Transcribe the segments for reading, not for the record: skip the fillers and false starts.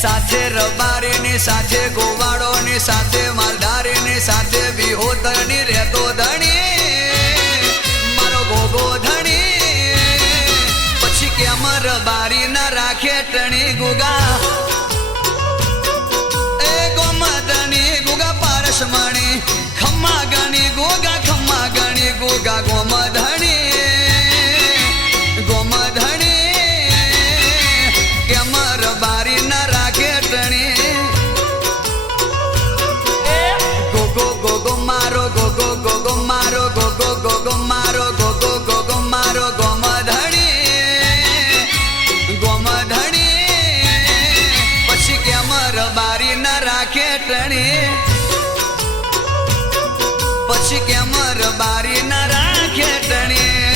સાથે રબારી ની સાથે ગોવાળો ની સાથે માલધારી ની સાથે વિહોતર ની રહેતો ધણી મારો ગોગો ધણી પછી કેમ રબારી ના રાખે ટણી ગુગા એ ગોમધણી ટણી પછી કેમ રબારી ના રાખે ટણી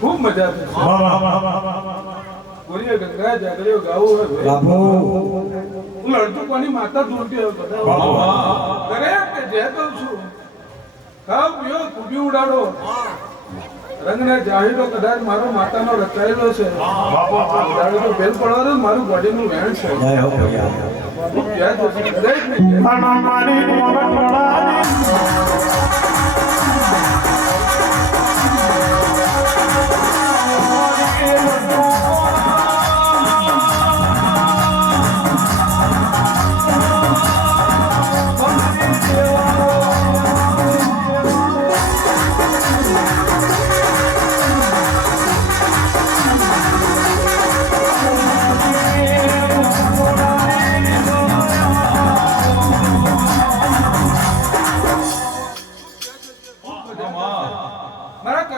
खूब मजा बोलिए गंगा जागरियो गाओ बाबू लड़तो कोनी माता ढूंढती है करे के जे तो छु खाओ पियो कुबी उડાડો રંગને જાહીરો કદાચ મારો માતાનો રચાયેલો છે જાડો તો બેલ પડવાનો મારું બોડીનું વેણ છે જય હો ભૈયા દરેક ને મારી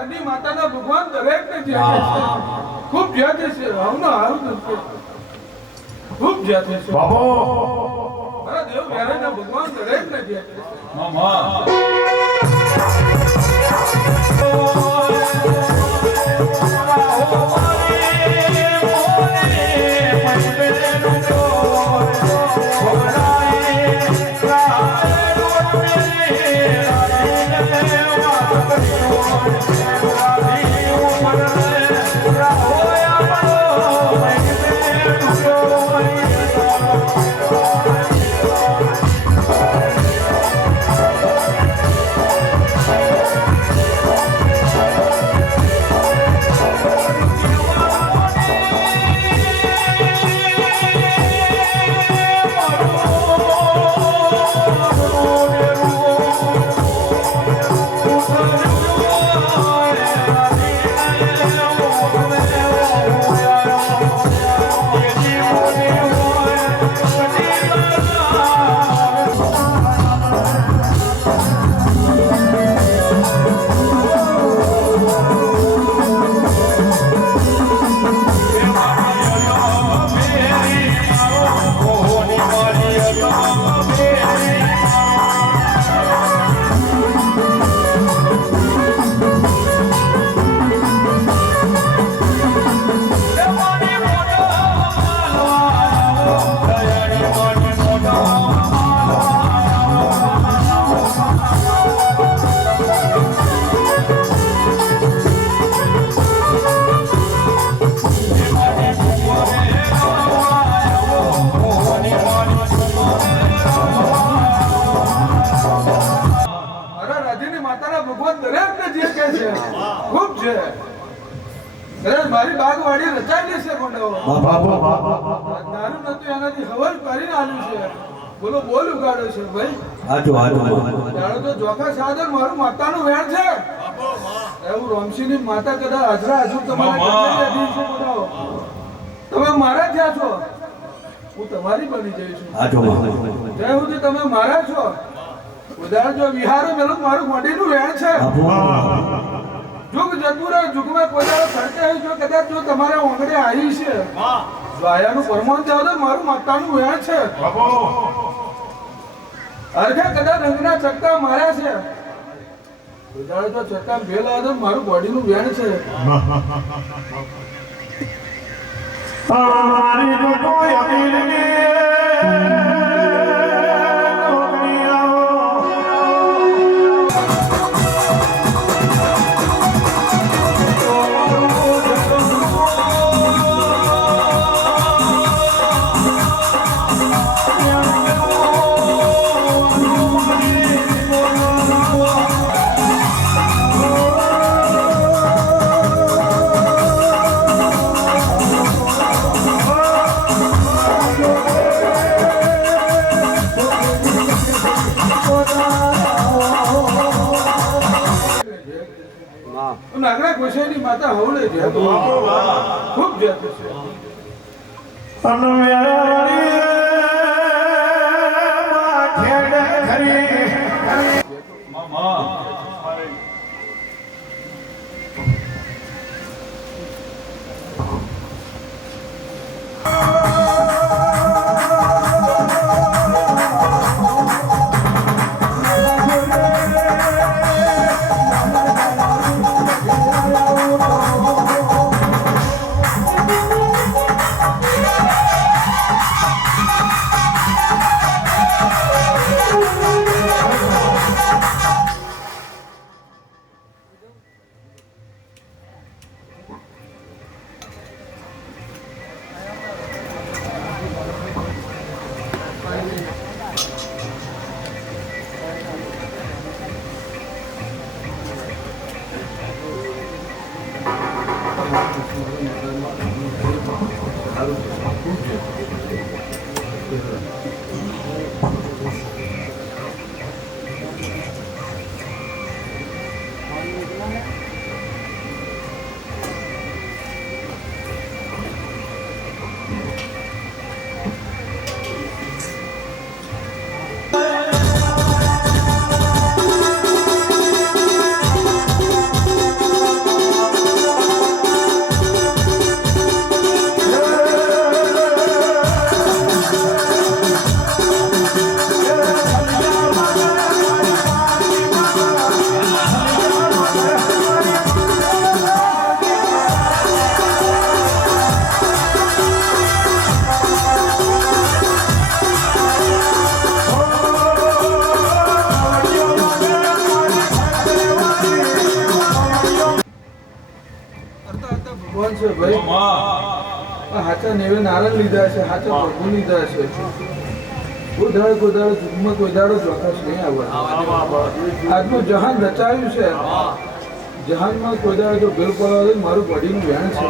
મોરવાડી માતાના ભગવાન દરેક ને ખૂબ જ્યાદે છે આવનો આવું ખૂબ જ્યાદે છે બાબો મારા દેવ વ્યારેના ભગવાન દરેક ને જ્યાદે મામા અરે રાજીની માતાના ભગવાન દરેકને જે કહે છે ખૂબ છે. કદાચ મારી બાગવાડી રચાયેલી છે ગોંડો. દારૂ નતું એનાથી હવન કરીને આલ્યું છે. બોલો બોલ ઉગાડ્યો છે ભાઈ. જાણો તો જોખા સાદર મારું માતાનું વેણ છે. એવું રોમસીની માતા કદાચ હાજરા હજુ તમારા ઘરે બેઠી છે બોલો. તમે મારા થયા છો, હું તમારી બની જઈશ. જ્યાં સુધી તમે મારા છો ઉદાહરણ જો વિહારો મેલું મારું મોઢીનું વેણ છે. જુગ જતુરા જુગમાં કોઈ દાડો ખર્ચે જો કદાચ જો તમારા ઓંગળે આવી છે જો આયાનું પરમાન જાવ તો મારું માતાનું વેણ છે. અરખે કદાચ રંગના ચક્કા માર્યા છે ઉદાહરણ જો ચક્કા ભેલ આવે તો મારું બોડીનું વેણ છે. हमारी जो कोई अमीर ने નાગરા ગોસાઈની માતા હવળે છે ખૂબ જાત છે. ભગવાન છે ભાઈ. હાચા નેવે નારાયણ લીધા છે, હાચા પ્રભુ લીધા છે. કોઈ દાડો જુગમાં કોઈ દાડો ચોક્કસ નહીં આવવાનું. આજનું જહાન રચાયું છે, જહાનમાં કોઈ દાડો જો બિલ પડવા મારું બોડીનું વેણ છે.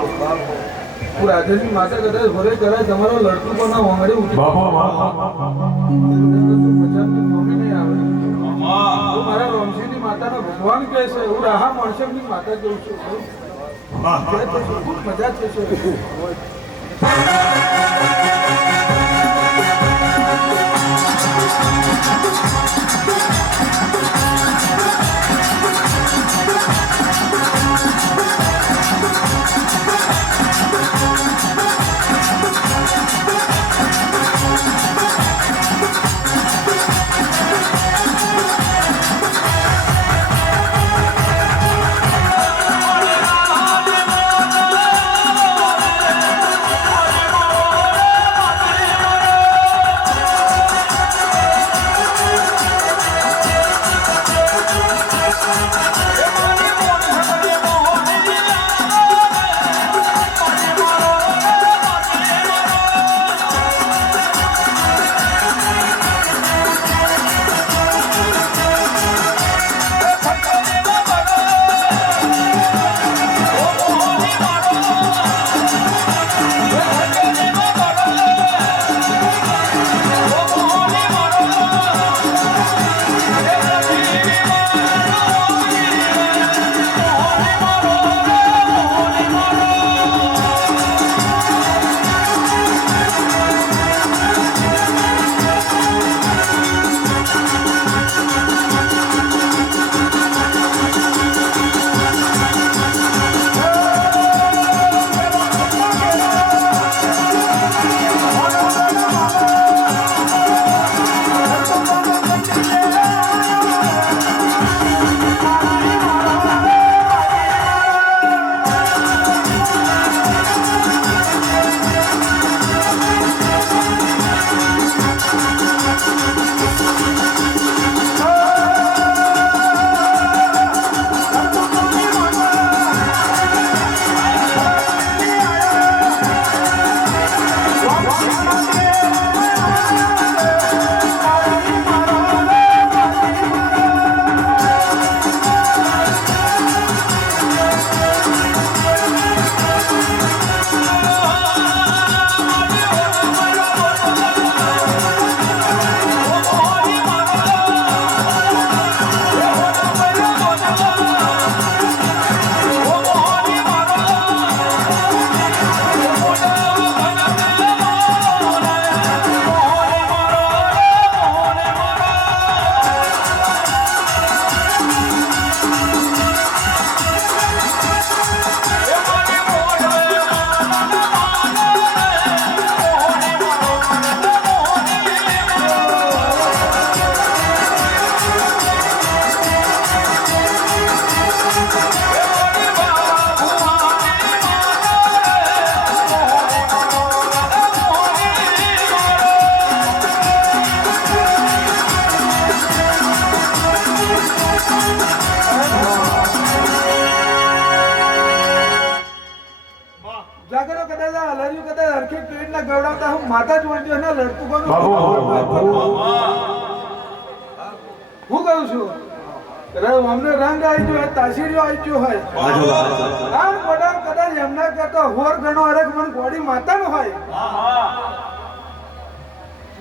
હું રાધેની માતા કદાચ ઘરે કરાય તમારો લડતું પણ ના વાંગડી ઉઠી મમ્મી નહીં આવે. હું મારા રોમસીની માતાનો ભગવાન કહે છે, હું રાહા માણસની માતા કહું છું. ખૂબ મજા છે. કદાચ હલાર્યું કદાચ હરખી પેટ ના ગવડાવતા હું માતા જ વળજો ને લડતું કોનું હું કહું છું અમને રંગ આવી ગયો હોય તાસીરીઓ આવી ગયો હોય આમ મોટા કદાચ એમના કરતા હોર ઘણો હરેક મન ગોડી માતાનો હોય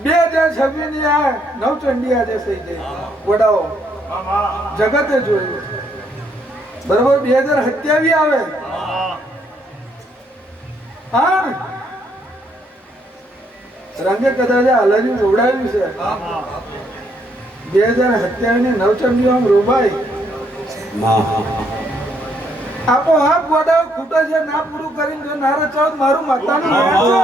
2026 ની આ નવચંડી આજે થઈ ગઈ વડાઓ જગતે જોયું બરોબર 2027 આવે હા રંગે કદાચ હલાર્યું જોવડાવ્યું છે 2027 ની નવચંડીઓ આમ રોબાઈ આપો આપ વડાઓ ખૂટે છે ના પૂરું કરીને જો ના રચાવ મારું માતાનું વેણ છે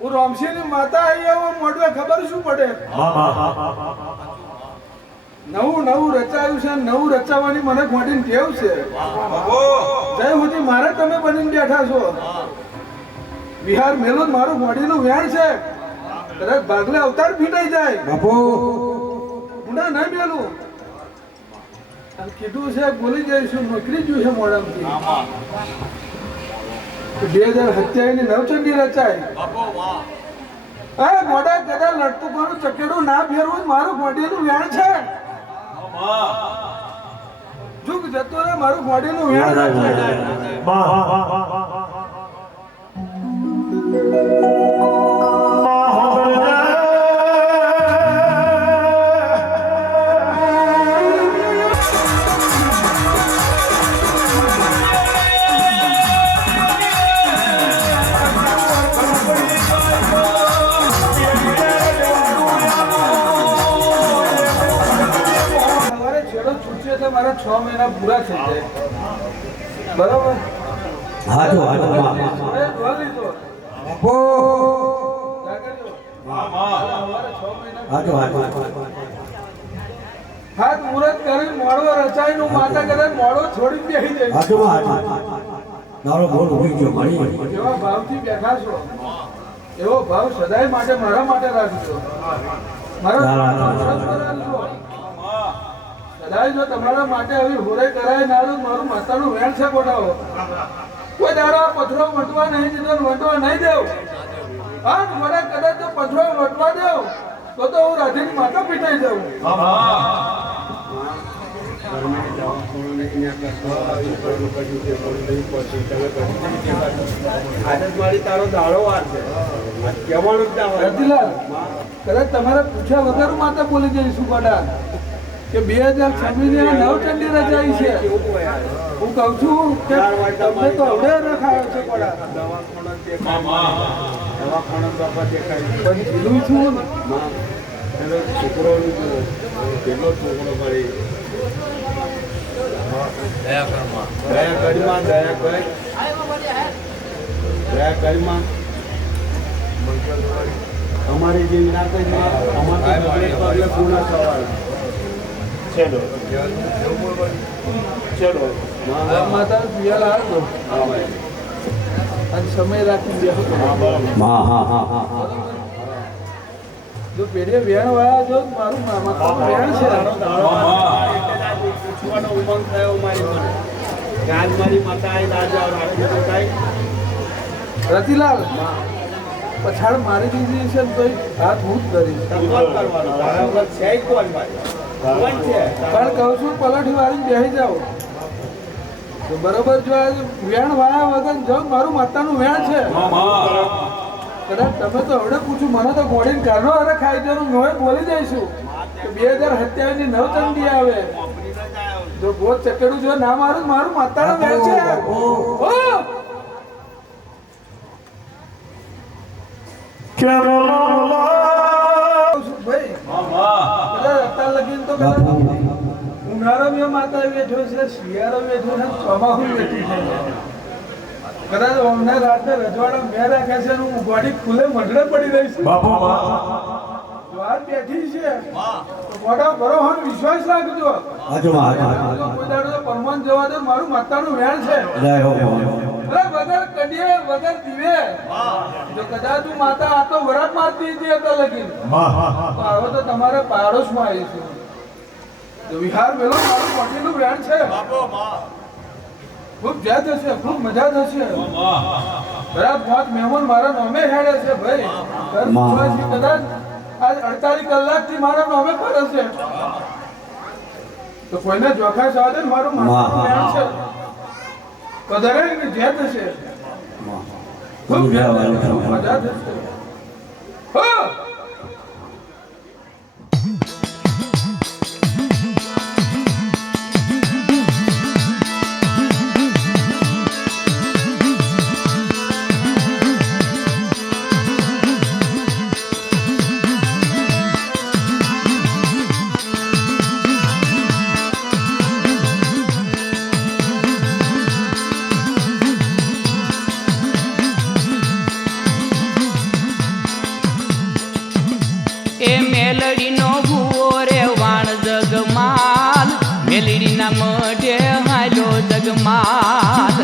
હું રોમશીની માતા આવી આવું મોઢવે ખબર શું પડે નવું રચાયું છે નવું રચાવવાની મને ખોટીને ટેવ છે જય સુધી મારે તમે બનીને બેઠા છો બિહાર મેલું મારું મોઢીનું વેણ છે કદાચ ભાગલે અવતાર ફીટાઈ જાય ગુના નહીં મેલું કીધું છે બોલી જઈશું નોકરી જોયું છે મોડામાંથી 2027 ની નવચંડી રચાય મોડા કદાચ લડતું કરું ચકેડું ના ફેરવું મારું મોઢીનું વેણ છે જુગ જતો રે મારું મોઢીનું વેણ મારા 6 મહિના પૂરા થઈ જાય બરાબર હાજો હાથ મુહૂર્ત કરી મોડો રચાય નું માતા કદાચ મોડો છોડી બેસી જાય એવા ભાવથી બેઠા છો એવો ભાવ સદાય માટે મારા માટે રાખજો કદાચ જો તમારા માટે આવી હોરાઈ કરાય ના મારું માતાનું વેણ છે બોલાવો કોઈ દાડો પથરો વટવા નહીં દીધો વટવા નહીં દેવ હા મને કદાચ જો પથરો વટવા દેવ તો હું રાધીની માતા પીટાઈ જાઉં તારો દાડો વાર છે કદાચ તમારે પૂછ્યા વગર માતા બોલી જઈશું ગોડા કે 2026 ની નવચંડી રચાઈ છે હું કહું છું કે તમને તો હવે રખાયો છે ગોડા છોકરો અમારી જેવી ના કોઈ અમારે પૂર્ણ સવાલ ચલો માતા પિયાલ આવજો સમય રાખી જો પેઢીએ વેણ વાળા જો મારું માતાનું વેણ છે પૂછવાનો ઉમંગ થયો મારી આજ મારી માતા રતિલાલ પછાડ મારી દીધી છે તો હાથ હું જ કરીશ પણ કહું છું પલટી વાળી બેસી જાઓ તો બરોબર જો વેણ વાળા વગર જો મારું માતાનું વેણ છે કદાચ તમે તો હવે પૂછ્યું મને તો ગોળીને ઘરનો અરે ખાઈ જવાનું હું બોલી જઈશું કે 2027 ની નવચંડી આવે જો ગોળ ચકેડું જો ના મારું મારું માતાનું વેણ છે ઉનાળો માતા બેઠો છે શિયાળો બેઠો છે ચોમાસું બેઠી છે કદાચ અમને રાતે રજવાડા મેં રાખ્યા છે હું ગોડી ખુલે મંડળે પડી રહી છું વાત બેઠી છે ગોડા બરોબર વિશ્વાસ રાખજો કોઈ દાડો પરમાન જવા દે મારું માતાનું વેણ છે વગર કડીએ વગર દીવે જો કદાચ તું માતા આ તો વરાત મારતી હતી હતા લગી તો હવે તો તમારે પાડોશમાં આવીશું વિહાર મેલો મારું મોટીનું વેણ છે ખૂબ જાત હશે, ખૂબ મજા થશે. બરાબર 5 મહેમાન મારા નામે હેડે છે ભાઈ. કદાચ આજ 48 કલાકથી મારા નામે ફરે છે. તો કોઈને જોખા સાથે મારું માથું મેળ છે. કદરે જાત હશે. ખૂબ જાત હશે, ખૂબ મજા થશે. હા. એ મેલડીનો ભૂવો રે વાણ જગમાલ, મેલડીના મઢે હાલ્યો જગમાલ.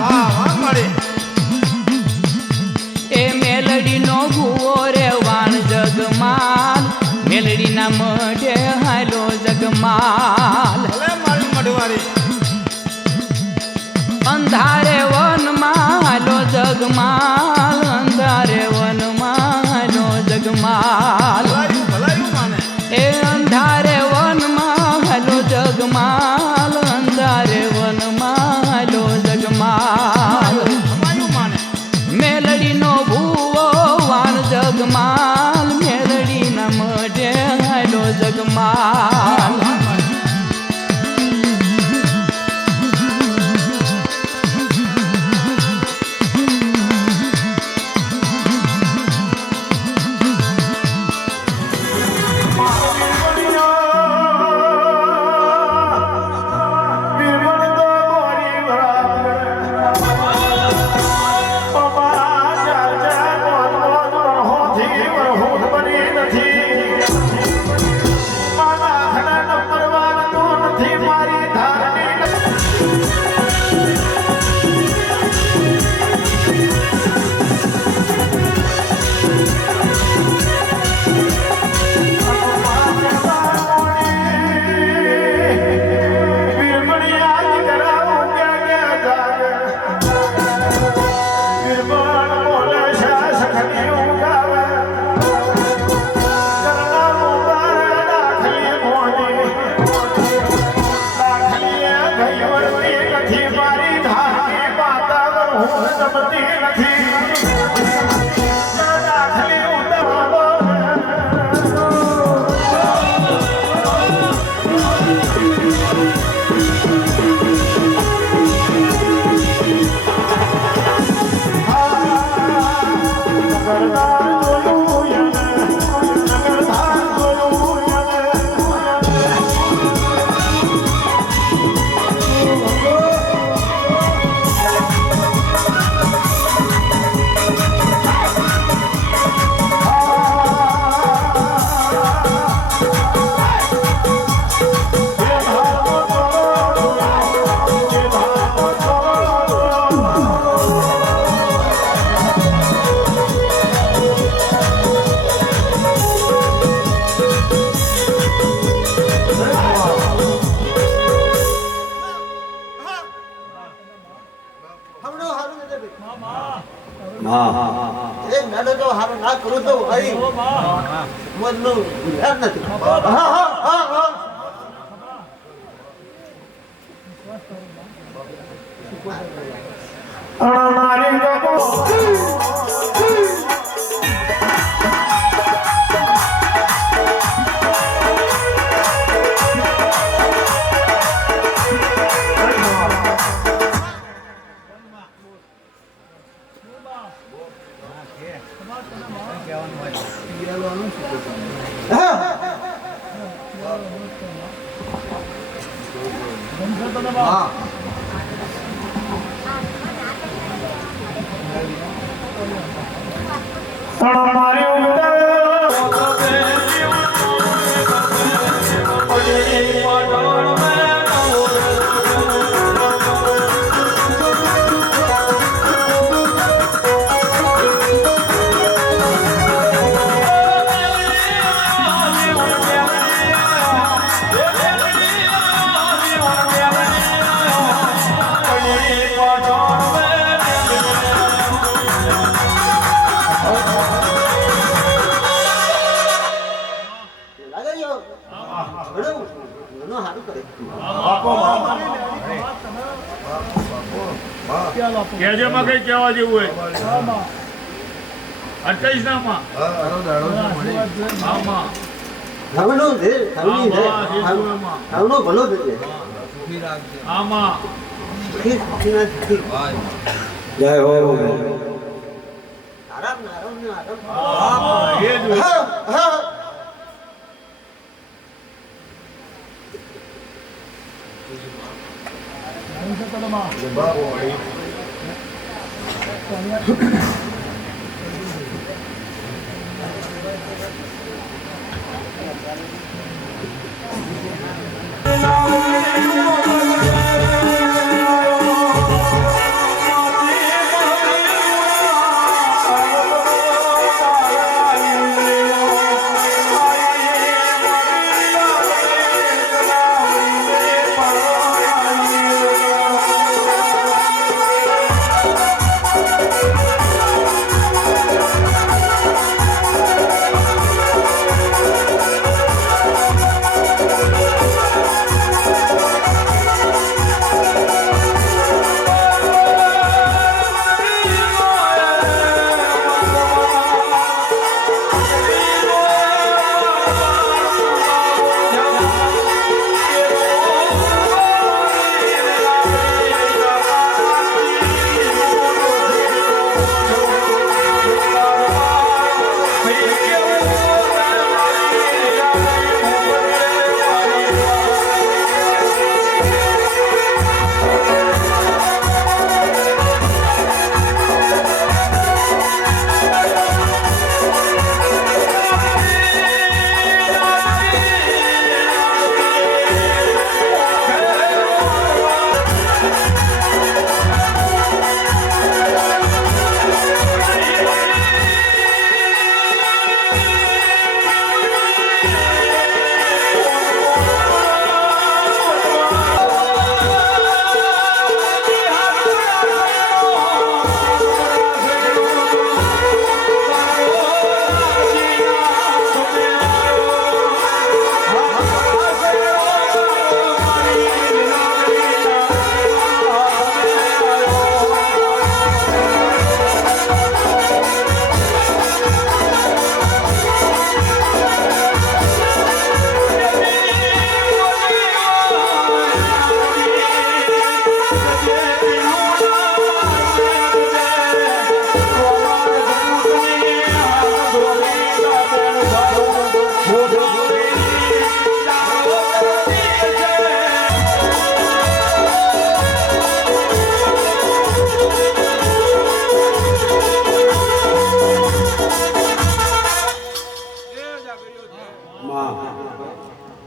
એ મેલડીનો ભૂવો રે વાણ જગમાલ, મેલડીના મઢે હાલ્યો જગમાલ. અંધારે વનમાં હાલ્યો જગમાલ, અંધારે વનમાં હાલ્યો જગમાલ. એ અંધારે વનમાં હાલો જગમાલ, અંધારે વનમાં હાલો જગમાલ. મેલડીનો ભૂવો વાણ જગમાલ, મેલડીના મઢે હાલો જગમાલ. Bye. કેજેમાં કઈ કહેવા જેવું હોય 28 નામાં આમાં ખાવનો છે ખાવની છે ખાવનો ભલો છે આમાં જય હો આરામ આમાં એ જ હોય.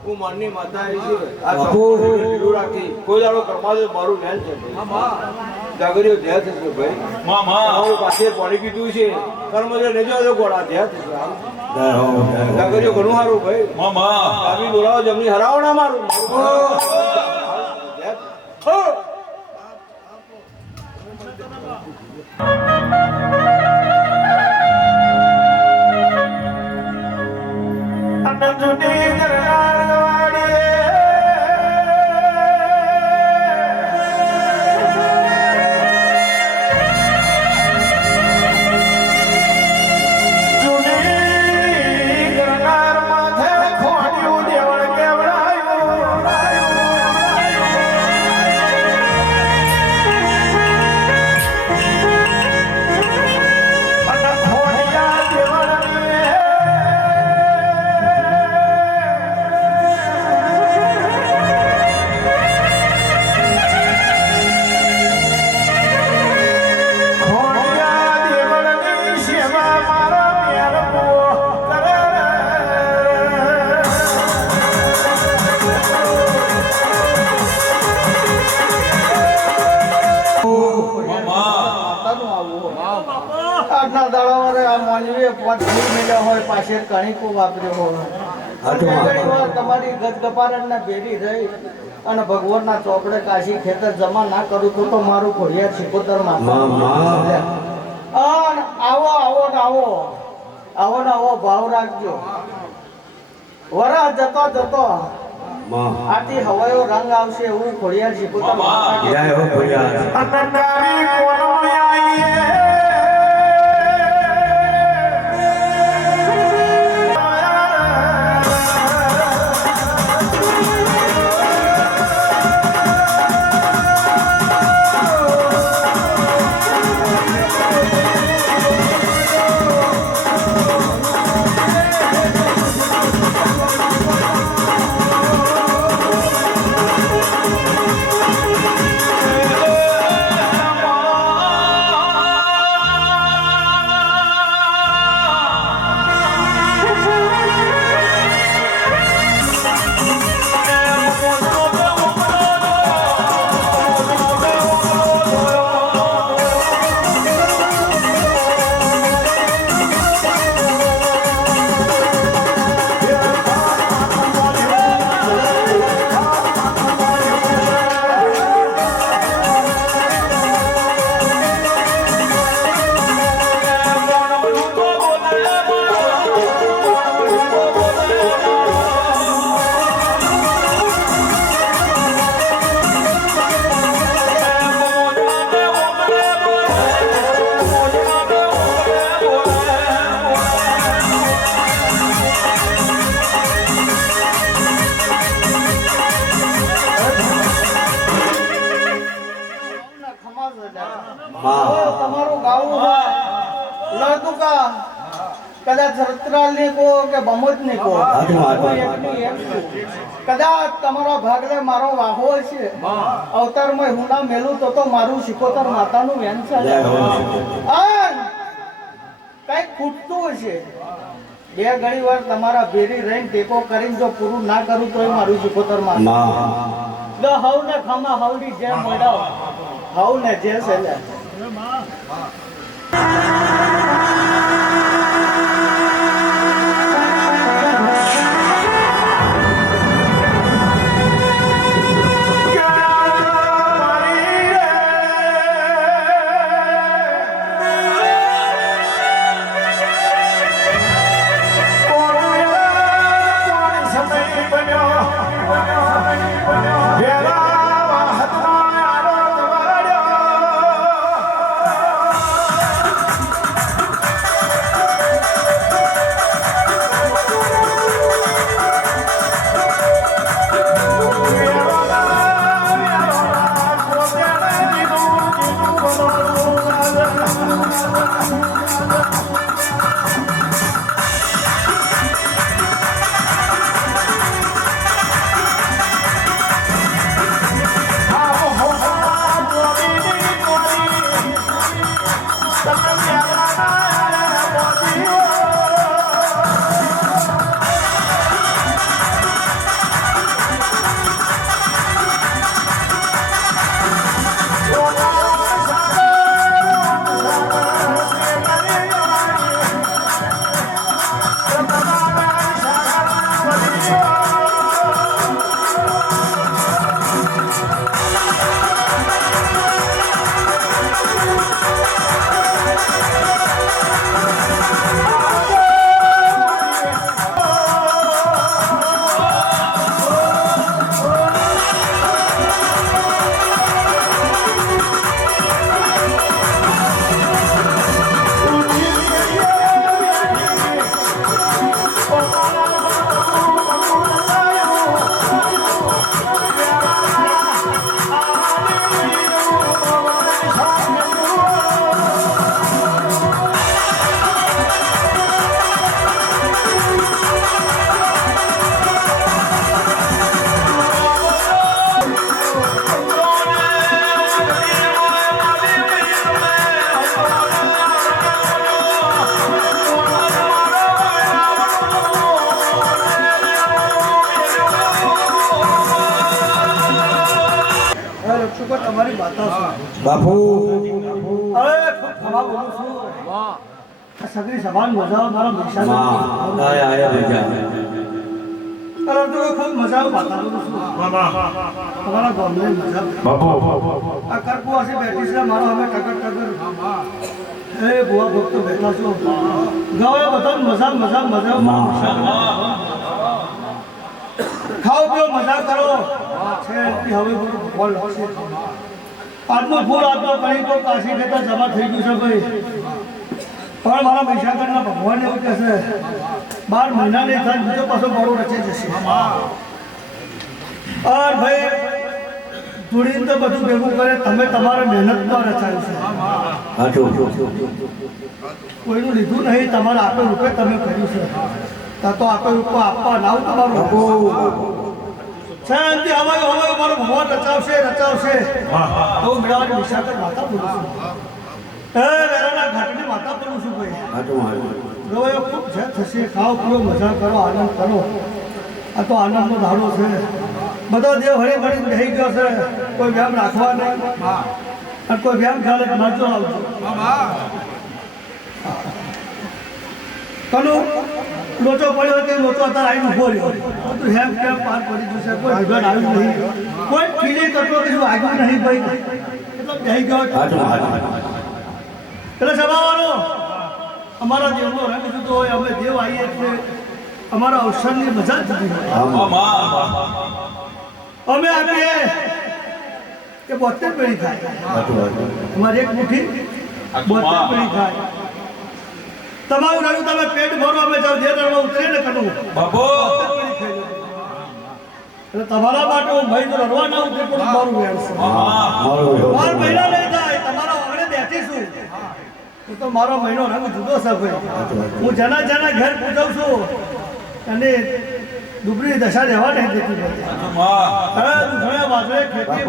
હું માનની માતા છે આ બાપુ રાખી કોઈ દાડો કરમાજો મારું જ્ઞાન છે જાગરીઓ ધ્યાન થશે ભાઈ મારું પાસે પાણી પીધું છે કર્મજો લેજો તો ગોળા ધ્યાન થશે જાગરીઓ ઘણું સારું ભાઈ આવી બોલાવો જમની હરાવો ના મારું પાછળ કણીકો વાપર્યો હોય તમારી ગજગપારણ ના ભેડી રહી અને ભગવાનના ચોપડે કાશી ખેતર જમા ના કરું તો મારું ઘોડિયા સિકોતર માં આવો આવો ને આવો આવો ને આવો ભાવ રાખજો વરા જતો જતો આથી હવાયો રંગ આવશે એવું ખોડિયાર શીખોતર માતા કહે. જય હો ખોડિયાર. અંધકારી કોણમાં આવીએ હવે તમારું ગાવું હોય લડતુકા કદાચ રતરાલ ની કો કે બમોજ ની કો હું એકની એક છું. કદાચ તમારો ભાગલે મારો વાહો છે અવતારમાં હું ના મેલું તો મારું શિકોતર માતાનું વેન છે. કઈક ખૂટતું હશે બે ઘણી વાર તમારા ભેરી રહીને ટેકો કરીને જો પૂરું ના કરું તો મારું શિકોતર માતા હવ ને ખમા હવની જેમ મળાવ હવ ને જે છે લે. તમારી માતા બાપુ હવે ખમા બોલું છું. સગળી સભાન મજા મારા મહેસાણા આયા ભેગા પરંતુ ખૂબ મજા માતા બોલું છું. તમારા ગામને મજા આ કરકુ હશે બેઠી છે મારો અમે ટકર ટકર એ બુઆ ભક્તો બેઠા છો ગાવે બધા મજા ખાઓ પીઓ મજા કરો છે કે હવે બધું ફળ લાગશે આજનો ફૂલ આજનો કરી તો કાશી ખેતર જમા થઈ ગયું છે ભાઈ પણ મારા મહીસાગરના ભગવાન એવું કહે છે 12 મહિના નહીં થાય બીજો પાછો બળો રચી જશે और भाई થોડી તો બધું ભેગું કરે તમે તમારા મહેનતમાં રચાયું છે કોઈનું લીધું નહીં તમારા આપે રૂપે તમે કર્યું છે ત્યાં તો આપે રૂપે આપવા લાવ તમારું શાંતિ હવે મારો ભગવાન રચાવશે તો મેળાવાની વિશાખર માતા બોલું છું વેરાના ઘાટની માતા બોલું છું ભાઈ ખૂબ છે થશે ખાઓ પીઓ મજા કરો આનંદ કરો આ તો આનંદનો ધારો છે બધો દેવ હળી ભળી બેસી ગયો છે કોઈ વ્યામ રાખવા નહીં અને કોઈ વ્યામ ખ્યાલ મારજો આવજો કનો લોચો પડ્યો તે લોચો અત્યારે આવીને ઉભો રહ્યો બધું હેમ કેમ પાર પડી ગયું છે કોઈ વિઘન આવ્યું નહીં કોઈ ફીલી કરતો કશું આવ્યું નહીં ભાઈ એટલે બેસી ગયો એટલે સભાવાનો અમારા દેવનો રંગ જુદો હોય અમે દેવ આવીએ એટલે અમારા અવસરની મજા જ જતી હોય અમે આપીએ કે 72 પેઢી થાય અમારી એક મુઠ્ઠી 72 પેઢી થાય તમારું રડું તમે પેટ ભરો અમે જાવ જે રડવા ઉતરે ને કનું બાપો એટલે તમારા માટે હું ભાઈ રડવા ના ઉતરે પણ મારું વેણ છે 12 મહિના નહીં થાય તમારા આંગણે બેઠીશું તો મારો મહિનો રંગ જુદો છે ભાઈ હું જના ઘેર પૂછું છું અને ડુબરી દશા રહેવા નહીં દેતી ખેતી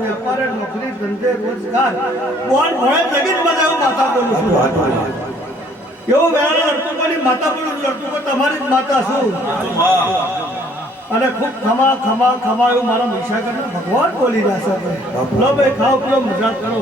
વેપાર નોકરી ધંધે રોજગાર કોણ ભણે લગીન બધા એવું માતા બોલું છું એવું વેળા લડતુકોની માતા બોલું છું લડતુકો તમારી જ માતા છું અને ખૂબ ખમા એવું મારા મહીસાગરના ભગવાન બોલી રહ્યા છે લો ભાઈ ખાઓ પીઓ મજા કરો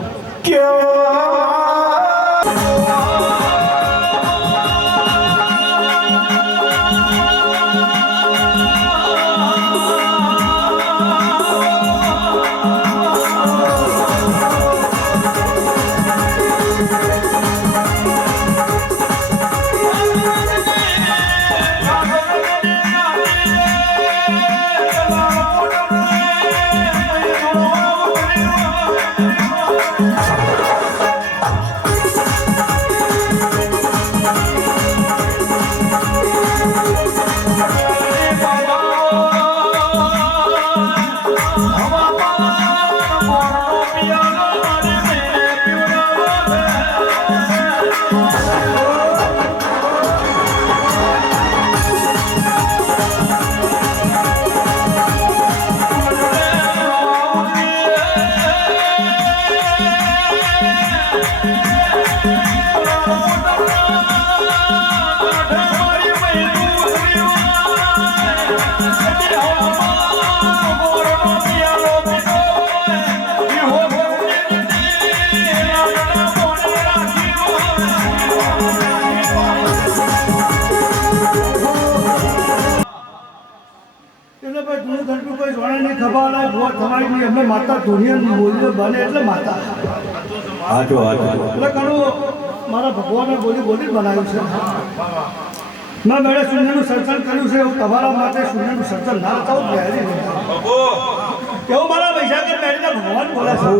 માતા ધોનિયા બોલી બને એટલે માતા એટલે ઘણું મારા ભગવાને બોલી બનાવ્યું છે ના મેળે શૂન્યનું સર્જન કર્યું છે એવું તમારા માટે શૂન્યનું સર્જન ના થવું પહેરી એવું મારા મહીસાગર મેળીના ભગવાન બોલે છે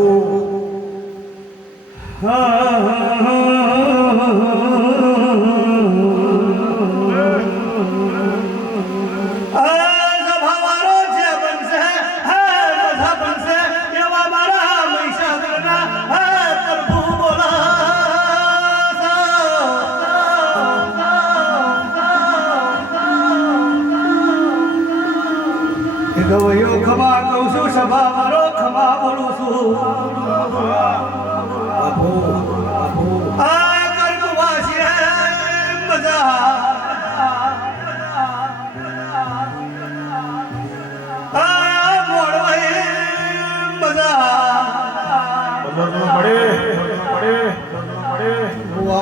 ગવયો ખમા કહું છું સભા મારો ખમા બોલું છું આ કર્મવાસી મજા આ મોડવાય મજા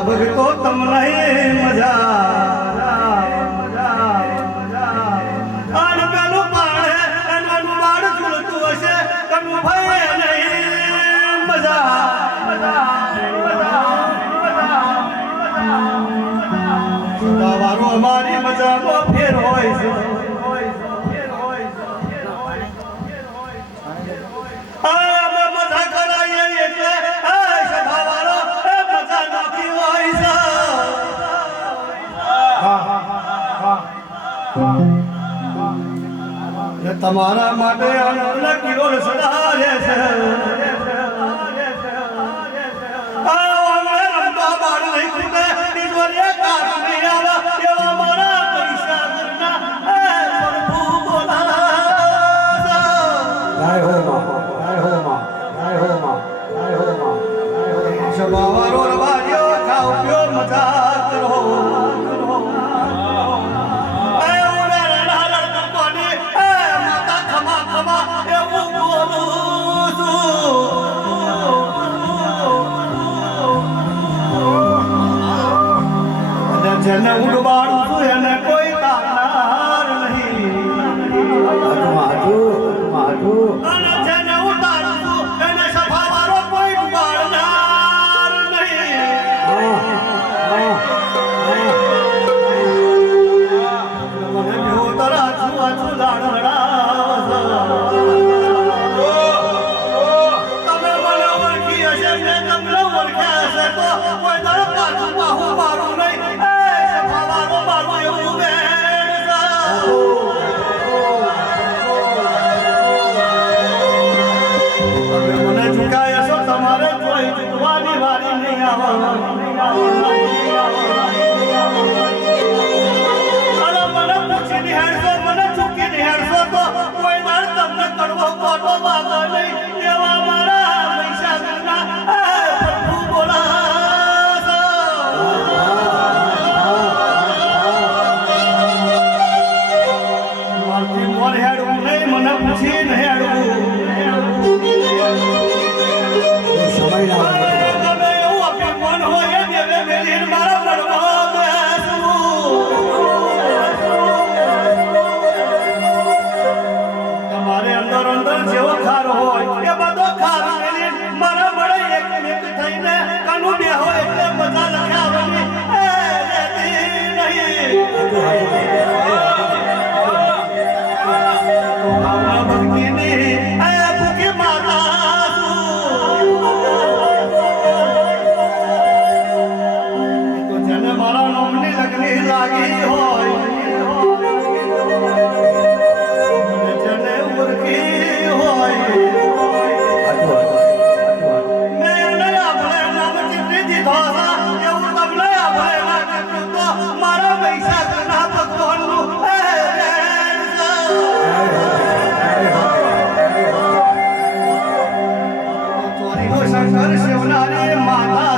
ભગતો તમને મજા અમારી મજામાં ફેર હોય છે તમારા માટે આનંદ કિલો સદા રહેશે સભાવારો રવાજો ખાઓ પીઓ મજા કરો જેને ઉડવાડું છું એને કોઈ તારનાર નહીં અને જેને ઉતારું છું એને સભાવાળો કોઈ ડુબાડનાર નહીં મને બેહો તરા છું લાડ લડાવશો તમે મને ઓળખી હશે મેં તમને ઓળખ્યા હશે તો કોઈ દર પાછું બાહુ મારું નહીં મને ચુકાય છો તમારે કોઈ ચૂકવાની વારી નહીં મને પૂછી નિહાળશો મને ચૂકી નિહાળશો તો કોઈ વાર તમને કડવો કોટો વાગો નહીં એવા મારા પૈસા પ્રભુ બોલાશો મારથી મોર હેડવું નહીં મને પૂછી નહીં હેડવું તમે એવું અભિમાન હોય એ દેવે મેલીને મારા મનમાં તમારે અંદર અંદર જેવો ખાર હોય એ બધો ખાર મેલીને મારા મળે એક થઈને કાનું બે હોય એટલે મજા લખાવવાની લાગી હોય જેને ઉરકી હોય મેં નયા ભલે નામ ચીપડી દીધો એવું તમને ભલે ના ચીપડ્યું તો મારા પૈસા ના ભગવાનનું ચોરીનો શંકર શિવનારી માતા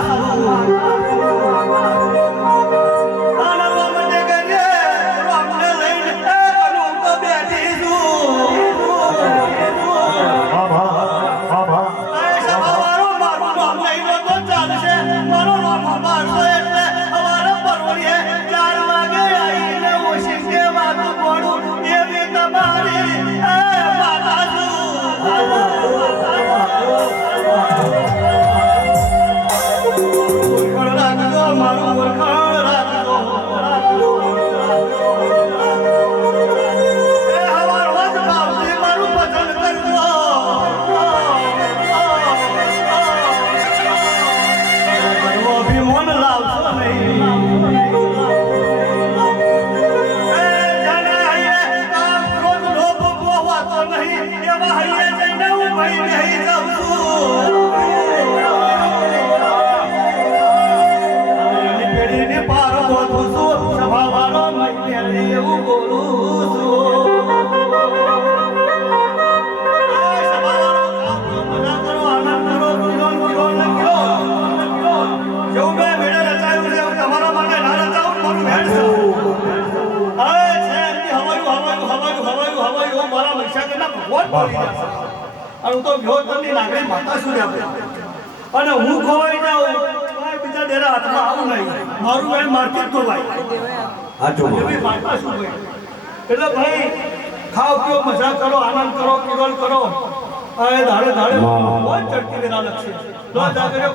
હું તો વ્યોતની નાગરી માતા છું અને હું ખોવાઈ જાઉં બીજા ડેરા હાથમાં આવું નહીં મારું ભાઈ મારથી જ ખોવાય માતા શું ભાઈ એટલે ભાઈ ખાઓ પીઓ મજા કરો આનંદ કરો કિરોલ કરો ધાડે ધાડે બહુ ચડતી વેરા લક્ષે લો જાગર્યો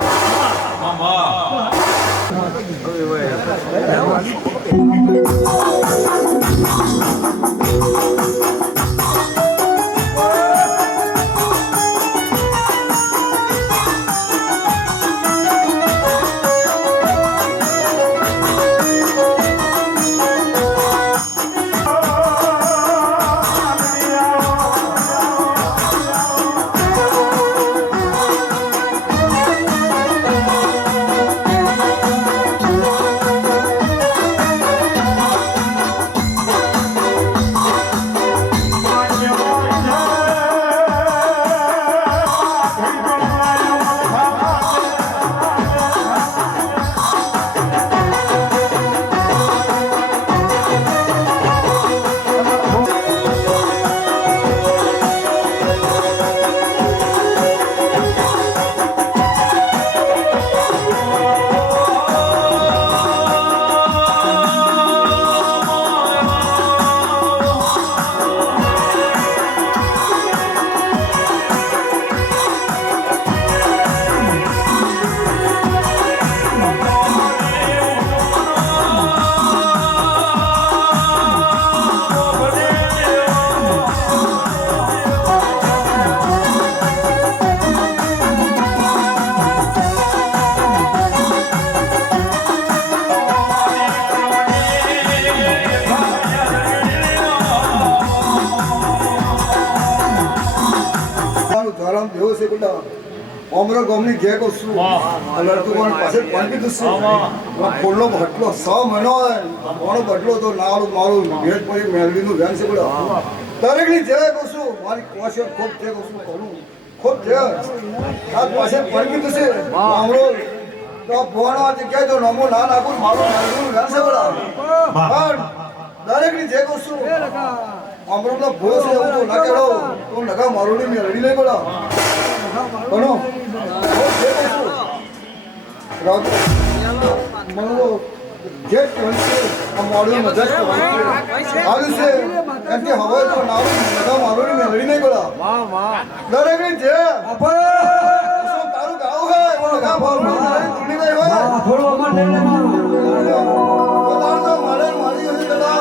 બેટા અમરો ગામની ઘે કહું છું આ લડતું કોણ પાસે પાણી પીધું છે ફૂલનો બટલો 100 મહિનો કોણો બટલો તો નાળું મારું ભેટ પડી મેળવીનું ધ્યાન છે બેટા દરેકની જય કહું છું મારી કોશે ખૂબ જય કહું છું કરું ખૂબ જય આ પાસે પાણી પીધું છે અમરો તો ભણવા જગ્યાએ જો નમો ના નાખું મારું મેળવીનું ધ્યાન છે બેટા પણ દરેકની જય કહું છું અમરોનો ભો છે એવું તો ના કરો તો નગા મારું ની મેળવી નહીં બેટા બનો મંગો જે કહેશે આ મોડું મદદ કરવાની આવી છે એમ કે હવે તો નાવું નગા મારું ની મેળવી નહીં બેટા દરેકની જે તારું ગાવું હોય નગા મારું તૂટી નહીં હોય થોડું અમાર લઈને મારું તો મારે મારી હશે બેટા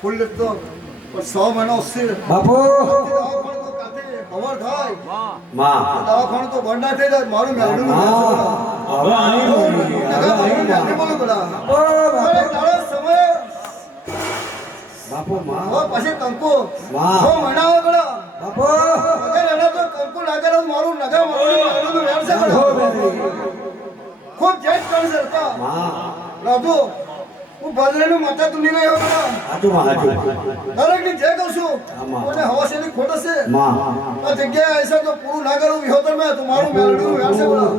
ફૂલ લેતો 100 મહિનો છે બાપુ ખબર થાય માં દવાખાનું તો બંધ ના થઈ જાય મારું મેળવું હવે આની બોલો બડા ઓ તારો સમય બાપુ માં હવે પછી કંકુ 6 મહિના બડા બાપુ અગર એના તો કંકુ લાગે મારું નગા મારું વ્યવસાય બડા ખૂબ જેટ કરી સરતા માં રાજુ હું બદલેનું માતા તું નહીં આવ્યો હાચું માં હાચું દરેકની જે કહું છું મને હવાસેની ખોટ છે માં આ જગ્યાએ આયસા તો પૂરું ના કરું વિહોતર મેં તો મારું મેલડીનું વ્યવસે બોલા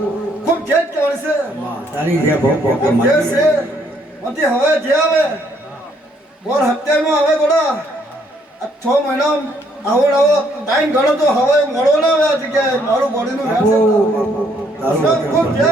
ખૂબ જેટ કહેવાય છે માં તારી જે બહુ બહુ જે છે મતી હવે જે આવે બોર હત્યામાં આવે બોલા આ 6 મહિના આવો ટાઈમ ગણો તો હવે મળો ના આવે આ જગ્યાએ મારું બોડીનું વ્યવસે ખૂબ જે